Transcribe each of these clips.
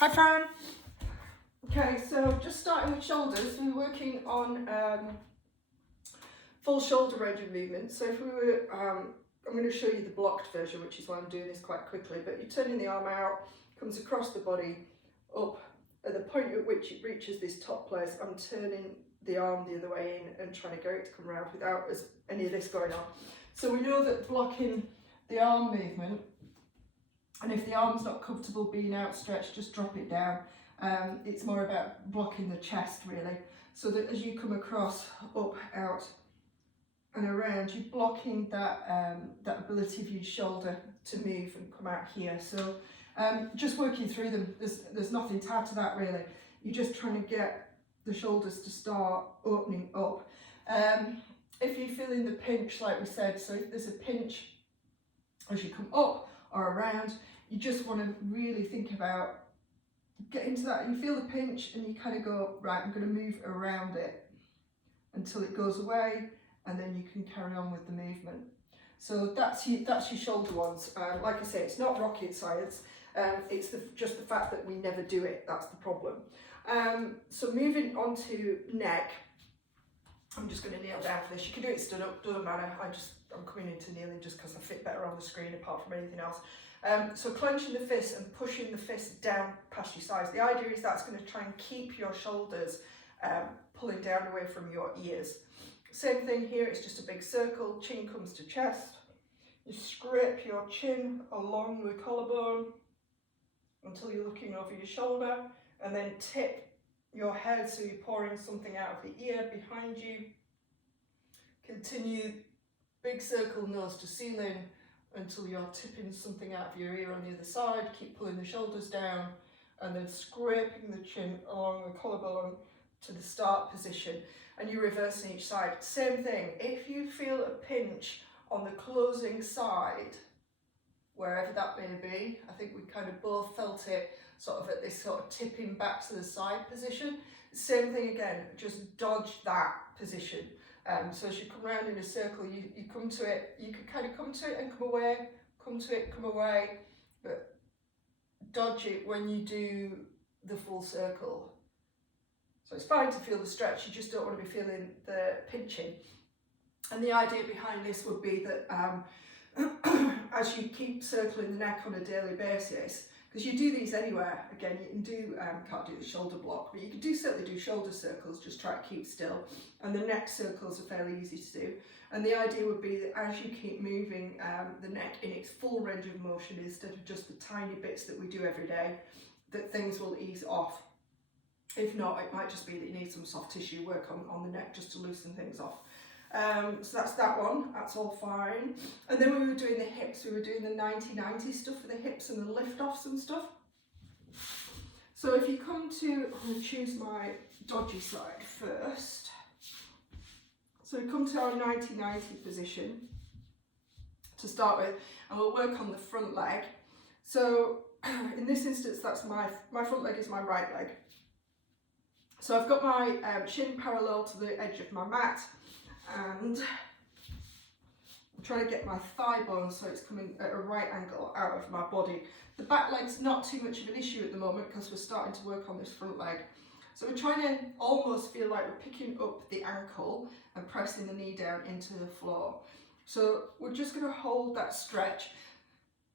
Hi Fran! Okay, so just starting with shoulders, we're working on full shoulder range of movement. So if we were, I'm going to show you the blocked version, which is why I'm doing this quite quickly, but you're turning the arm out, comes across the body, up, at the point at which it reaches this top place, I'm turning the arm the other way in and trying to get it to come around without any of this going on. So we know that blocking the arm movement, and if the arm's not comfortable being outstretched, just drop it down. It's more about blocking the chest really, so that as you come across, up, out and around, you're blocking that, that ability of your shoulder to move and come out here. So just working through them, there's nothing to add to that really. You're just trying to get the shoulders to start opening up. If you're feeling the pinch, like we said, so if there's a pinch as you come up or around, you just want to really think about getting to that. You feel the pinch and you kind of go, right, I'm going to move around it until it goes away, and then you can carry on with the movement. So that's your shoulder ones. Like I say, it's not rocket science. It's just the fact that we never do it. That's the problem. So moving on to neck, I'm just going to kneel down for this. You can do it stood up, doesn't matter. I'm coming into kneeling just because I fit better on the screen apart from anything else. So clenching the fist and pushing the fist down past your sides. The idea is that's going to try and keep your shoulders pulling down away from your ears. Same thing here, it's just a big circle, chin comes to chest. You scrape your chin along the collarbone until you're looking over your shoulder, and then tip your head so you're pouring something out of the ear behind you. Continue big circle, nose to ceiling, until you're tipping something out of your ear on the other side. Keep pulling the shoulders down and then scraping the chin along the collarbone to the start position, and you're reversing each side. Same thing, if you feel a pinch on the closing side, wherever that may be, I think we kind of both felt it sort of at this sort of tipping back to the side position. Same thing again, just dodge that position. So as you come around in a circle, you come to it, you can kind of come to it and come away, come to it, come away, but dodge it when you do the full circle. So it's fine to feel the stretch, you just don't want to be feeling the pinching. And the idea behind this would be that as you keep circling the neck on a daily basis, because you do these anywhere, again you can do, can't do the shoulder block, but you can certainly do shoulder circles, just try to keep still, and the neck circles are fairly easy to do. And the idea would be that as you keep moving the neck in its full range of motion instead of just the tiny bits that we do every day, that things will ease off. If not, it might just be that you need some soft tissue work on the neck just to loosen things off. So that's that one, that's all fine. And then we were doing the hips, we were doing the 90-90 stuff for the hips and the lift offs and stuff. So if you come to, I'm going to choose my dodgy side first. So we come to our 90-90 position to start with, and we'll work on the front leg. So in this instance, that's my front leg is my right leg. So I've got my shin parallel to the edge of my mat, and I'm trying to get my thigh bone so it's coming at a right angle out of my body. The back leg's not too much of an issue at the moment because we're starting to work on this front leg. So we're trying to almost feel like we're picking up the ankle and pressing the knee down into the floor. So we're just going to hold that stretch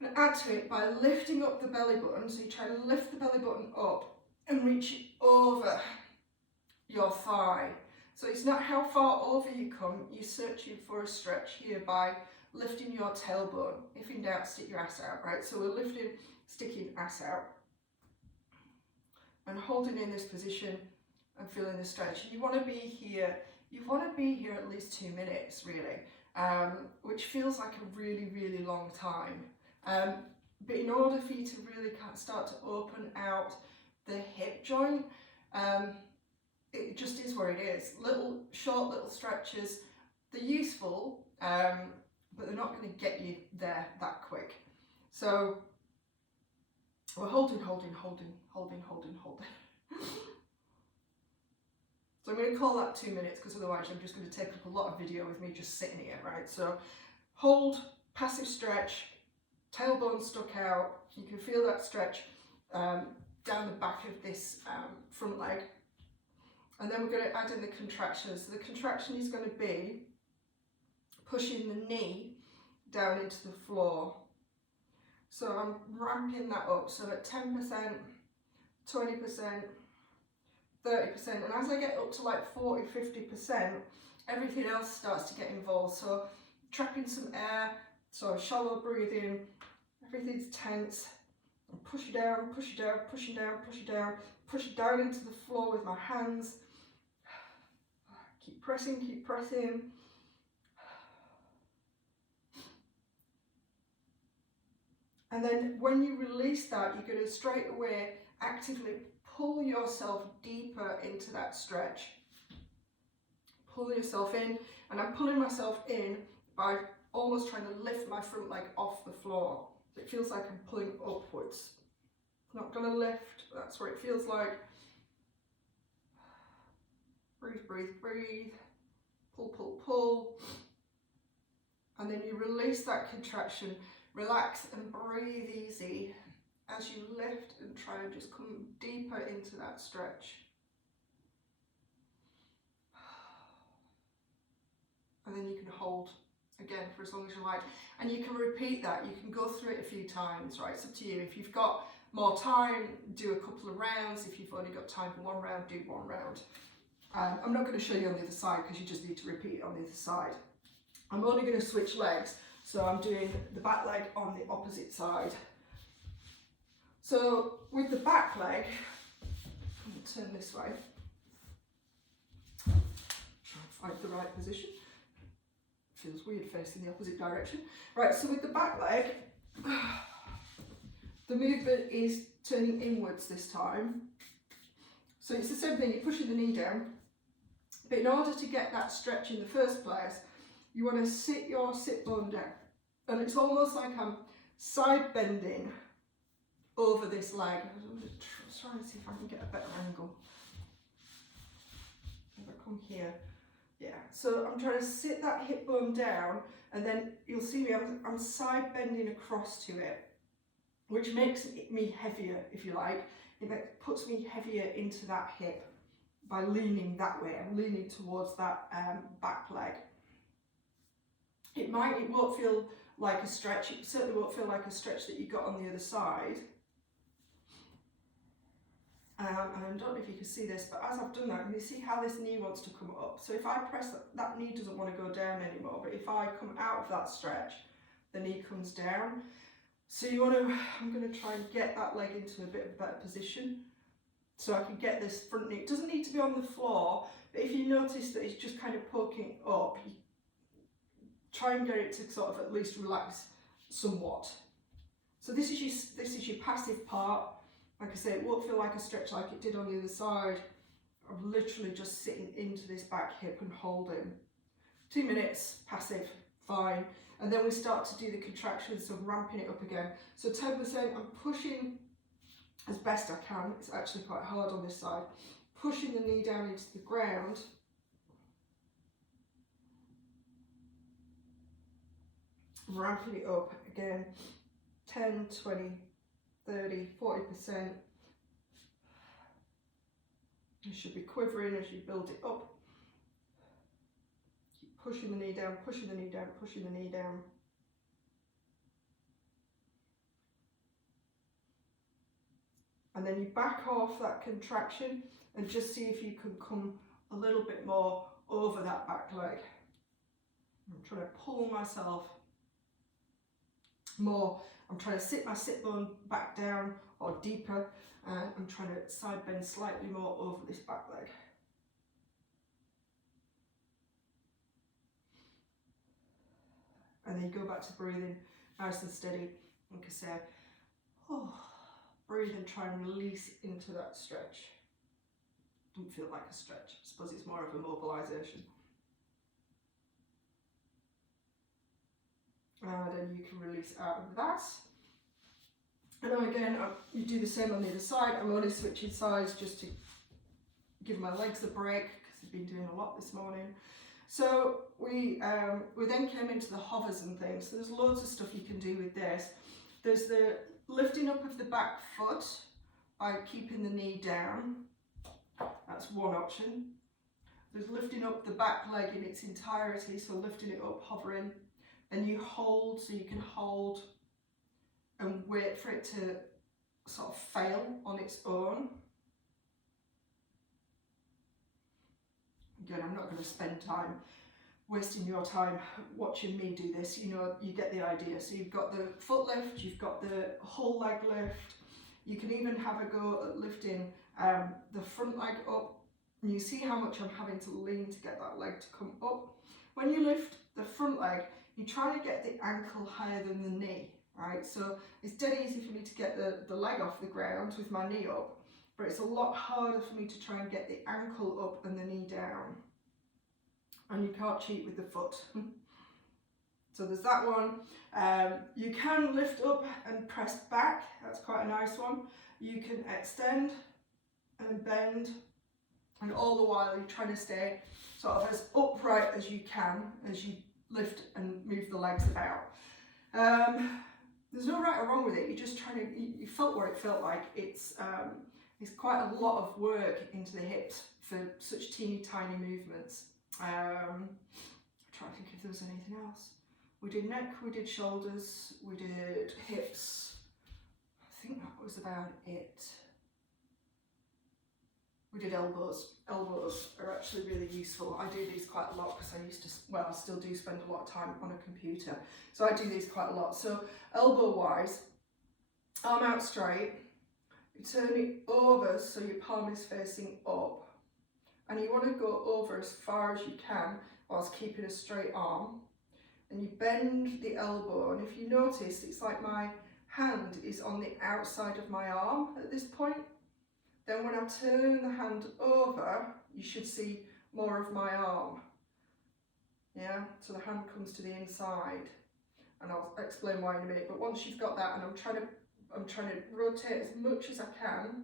and add to it by lifting up the belly button. So you try to lift the belly button up and reach it over your thigh. So it's not how far over you come, you're searching for a stretch here by lifting your tailbone. If in doubt, stick your ass out, right? So we're lifting, sticking ass out and holding in this position and feeling the stretch. And you want to be here at least 2 minutes really, which feels like a really, really long time. But in order for you to really start to open out the hip joint, it just is where it is. Short little stretches, they're useful, but they're not going to get you there that quick. So we're holding. So I'm going to call that 2 minutes because otherwise I'm just going to take up a lot of video with me just sitting here, right? So hold, passive stretch, tailbone stuck out, you can feel that stretch. down the back of this front leg. And then we're going to add in the contraction. So the contraction is going to be pushing the knee down into the floor. So I'm ramping that up. So at 10%, 20%, 30%. And as I get up to like 40, 50%, everything else starts to get involved. So trapping some air, so shallow breathing, everything's tense. And push it down, push it down, push it down, push it down, push it down into the floor with my hands. Keep pressing, keep pressing. And then when you release that, you're going to straight away actively pull yourself deeper into that stretch. Pull yourself in, and I'm pulling myself in by almost trying to lift my front leg off the floor. So it feels like I'm pulling upwards. Not going to lift, that's what it feels like. Breathe, breathe, breathe. Pull, pull, pull. And then you release that contraction. Relax and breathe easy as you lift and try and just come deeper into that stretch. And then you can hold again for as long as you like. And you can repeat that. You can go through it a few times, right? It's up to you. If you've got more time, do a couple of rounds. If you've only got time for one round, do one round. I'm not going to show you on the other side because you just need to repeat it on the other side. I'm only going to switch legs. So I'm doing the back leg on the opposite side. So with the back leg, I'm going to turn this way. Try and find the right position. Feels weird facing the opposite direction. Right, so with the back leg, the movement is turning inwards this time. So it's the same thing, you're pushing the knee down. But in order to get that stretch in the first place, you want to sit your sit bone down. And it's almost like I'm side bending over this leg. I'm just trying to see if I can get a better angle. If I come here, yeah. So I'm trying to sit that hip bone down, and then you'll see me, I'm side bending across to it, which makes me heavier, if you like. It puts me heavier into that hip by leaning that way. I'm leaning towards that back leg. It won't feel like a stretch. It certainly won't feel like a stretch that you got on the other side. And I don't know if you can see this, but as I've done that, you see how this knee wants to come up. So if I press that knee doesn't want to go down anymore, but if I come out of that stretch, the knee comes down. So I'm going to try and get that leg into a bit of a better position so I can get this front knee. It doesn't need to be on the floor, but if you notice that it's just kind of poking up, you try and get it to sort of at least relax somewhat. So this is your passive part. Like I say, it won't feel like a stretch like it did on the other side. I'm literally just sitting into this back hip and holding. 2 minutes, passive, fine. And then we start to do the contractions, so ramping it up again. So 10%, I'm pushing as best I can. It's actually quite hard on this side. Pushing the knee down into the ground. Ramping it up again. 10, 20, 30, 40%. You should be quivering as you build it up. Keep pushing the knee down, pushing the knee down, pushing the knee down. And then you back off that contraction and just see if you can come a little bit more over that back leg. I'm trying to pull myself more. I'm trying to sit my sit bone back down or deeper, and I'm trying to side bend slightly more over this back leg. And then you go back to breathing nice and steady. Like I say, breathe and try and release into that stretch. Doesn't feel like a stretch. I suppose it's more of a mobilization. And then you can release out of that. And then again, you do the same on the other side. I'm only switching sides just to give my legs a break because I've been doing a lot this morning. So we then came into the hovers and things. So there's loads of stuff you can do with this. There's the lifting up of the back foot, by keeping the knee down. That's one option. There's lifting up the back leg in its entirety, so lifting it up, hovering. Then you hold, so you can hold and wait for it to sort of fail on its own. Again, I'm not going to spend time wasting your time watching me do this. You know, you get the idea. So you've got the foot lift, you've got the whole leg lift. You can even have a go at lifting the front leg up. And you see how much I'm having to lean to get that leg to come up. When you lift the front leg, you try to get the ankle higher than the knee, right? So it's dead easy for me to get the leg off the ground with my knee up, but it's a lot harder for me to try and get the ankle up and the knee down. And you can't cheat with the foot. So there's that one. You can lift up and press back. That's quite a nice one. You can extend and bend, and all the while you're trying to stay sort of as upright as you can as you lift and move the legs about. There's no right or wrong with it. You're just trying to, you felt what it felt like. It's quite a lot of work into the hips for such teeny tiny movements. I'm trying to think if there was anything else. We did neck, we did shoulders, we did hips. I think that was about it. We did elbows. Elbows are actually really useful. I do these quite a lot because I used to, well, I still do spend a lot of time on a computer. So I do these quite a lot. So elbow wise, arm out straight, you turn it over so your palm is facing up. And you want to go over as far as you can whilst keeping a straight arm. And you bend the elbow, and if you notice, it's like my hand is on the outside of my arm at this point. Then when I turn the hand over, you should see more of my arm. Yeah, so the hand comes to the inside, and I'll explain why in a minute. But once you've got that, and I'm trying to rotate as much as I can,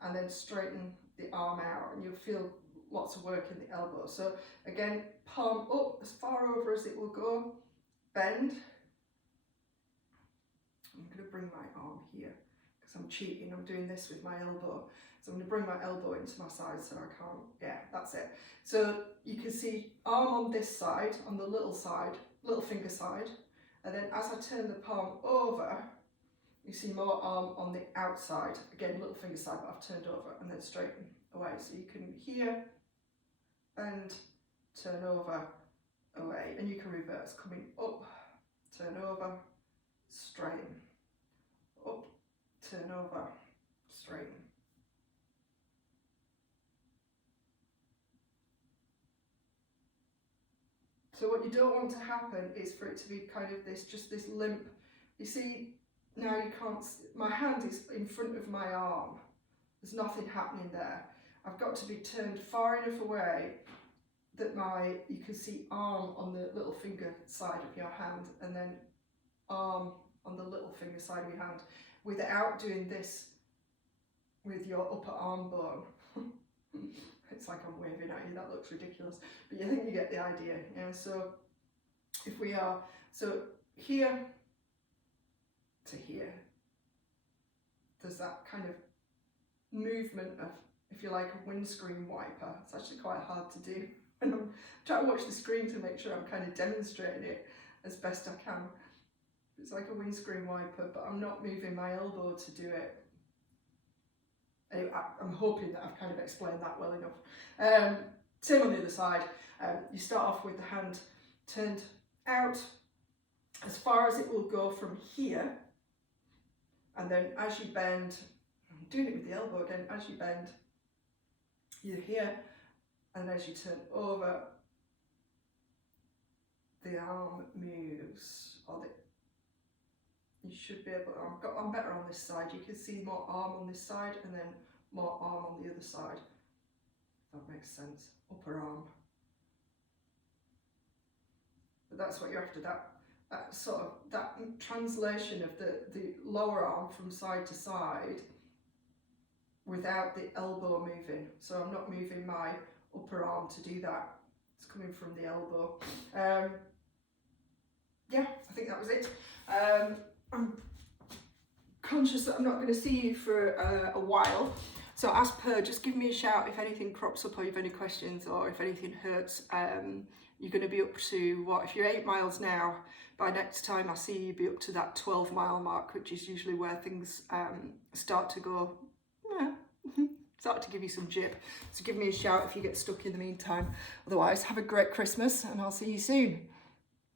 and then straighten the arm out, and you'll feel lots of work in the elbow. So again, palm up as far over as it will go, bend. I'm going to bring my arm here because I'm cheating. I'm doing this with my elbow. So I'm going to bring my elbow into my side so I can't, yeah, that's it. So you can see arm on this side, on the little side, little finger side. And then as I turn the palm over, you see more arm on the outside. Again, little finger side, but I've turned over, and then straighten away. So you can here, bend, turn over, away. And you can reverse, coming up, turn over, straighten, up, turn over, straighten. So what you don't want to happen is for it to be kind of this, just this limp. You see, now you can't, my hand is in front of my arm. There's nothing happening there. I've got to be turned far enough away that you can see arm on the little finger side of your hand, and then arm on the little finger side of your hand, without doing this with your upper arm bone. It's like I'm waving at you, that looks ridiculous, but I think you get the idea. Yeah, so if we are, so here to here, there's that kind of movement of, if you like, a windscreen wiper. It's actually quite hard to do, and I'm trying to watch the screen to make sure I'm kind of demonstrating it as best I can. It's like a windscreen wiper, but I'm not moving my elbow to do it. Anyway, I'm hoping that I've kind of explained that well enough. Same on the other side. You start off with the hand turned out as far as it will go from here, and then as you bend, I'm doing it with the elbow again, as you bend, you're here, and as you turn over, the arm moves, or you should be able, I'm better on this side, you can see more arm on this side and then more arm on the other side. That makes sense. Upper arm. But that's what you're after, that sort of, that translation of the lower arm from side to side without the elbow moving. So I'm not moving my upper arm to do that. It's coming from the elbow. Yeah, I think that was it. I'm conscious that I'm not going to see you for a while. So as per, just give me a shout if anything crops up or you have any questions or if anything hurts. You're going to be up to, what, if you're 8 miles now, by next time I see you, be up to that 12-mile mark, which is usually where things start to go, start to give you some jip. So give me a shout if you get stuck in the meantime. Otherwise, have a great Christmas and I'll see you soon.